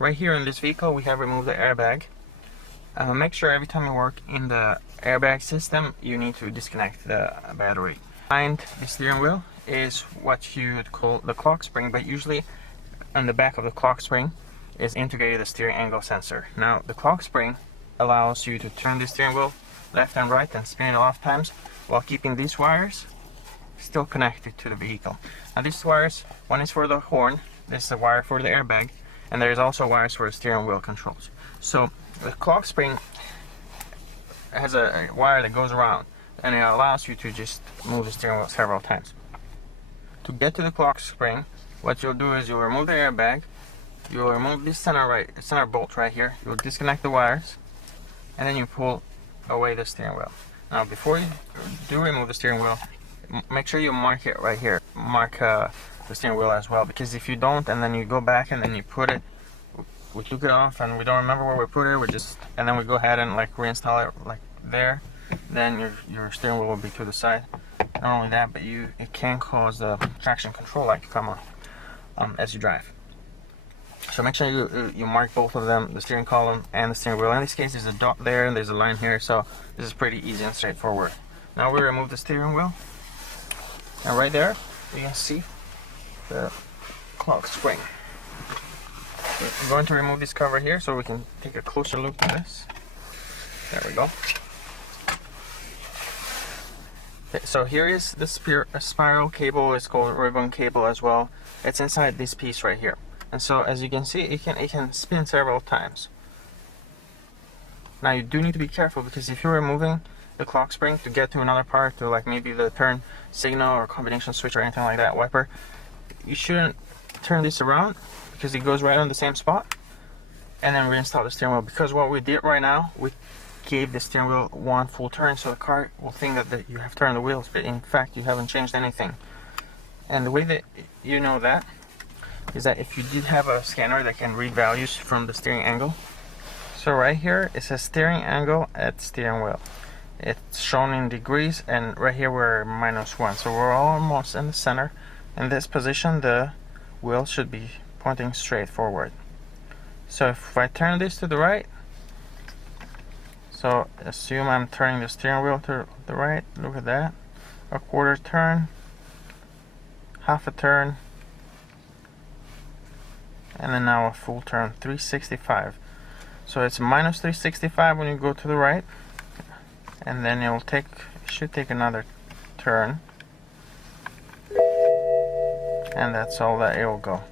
Right here in this vehicle we have removed the airbag. Make sure every time you work in the airbag system you need to disconnect the battery. Behind the steering wheel is what you would call the clock spring, but usually on the back of the clock spring is integrated the steering angle sensor. Now the clock spring allows you to turn the steering wheel left and right and spin it off times while keeping these wires still connected to the vehicle. Now these wires, one is for the horn, this is a wire for the airbag, and there is also wires for the steering wheel controls. So the clock spring has a wire that goes around and it allows you to just move the steering wheel several times. To get to the clock spring, what you'll do is you'll remove the airbag, you'll remove this center bolt right here, you'll disconnect the wires, and then you pull away the steering wheel. Now before you do remove the steering wheel, make sure you mark it right here. Mark the steering wheel as well, because if you don't and then you go back and then you put it, we took it off and we don't remember where we put it, and then we go ahead and like reinstall it like there, then your steering wheel will be to the side. Not only that, but it can cause the traction control light to come on as you drive. So make sure you mark both of them, the steering column and the steering wheel. In this case there's a dot there and there's a line here, so this is pretty easy and straightforward. Now we remove the steering wheel, and right there you can see the clock spring. I'm going to remove this cover here so we can take a closer look at this. There we go. Okay, so here is the spiral cable. It's called ribbon cable as well. It's inside this piece right here, and so as you can see it can spin several times. Now you do need to be careful, because if you're removing the clock spring to get to another part, to like maybe the turn signal or combination switch or anything like that, wiper, you shouldn't turn this around, because it goes right on the same spot, and then reinstall the steering wheel. Because what we did right now, we gave the steering wheel one full turn, so the car will think that you have turned the wheels, but in fact you haven't changed anything. And the way that you know that is that if you did have a scanner that can read values from the steering angle, so right here it says steering angle at steering wheel, it's shown in degrees, and right here we're -1, so we're almost in the center. In this position the wheel should be pointing straight forward. So if I turn this to the right, so assume I'm turning the steering wheel to the right, look at that, a quarter turn, half a turn, and then now a full turn, 365. So it's -365 when you go to the right, and then it should take another turn, and that's all that it will go.